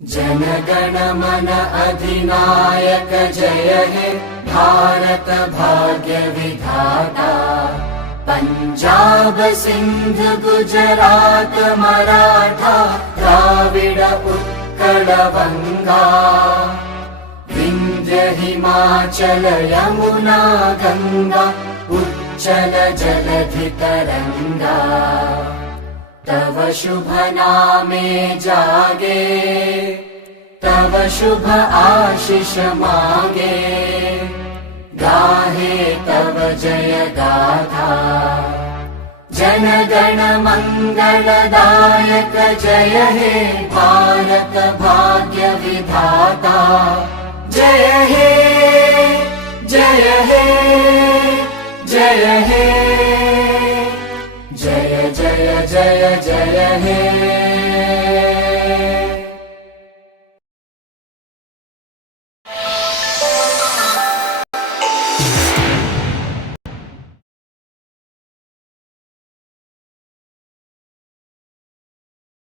जनगण मन अधिनायक जय हे भारत भाग्य विधाता। पंजाब सिंध गुजरात मराठा द्राविड उत्कल बंगा। विंध्य हिमाचल यमुना गंगा उच्चल जलधि तरंगा। तव शुभ नामे जागे तव शुभ आशीष मागे। गाहे तव जय गाथा जनगण मंगलदायक जय हे भारत भाग्य विधाता।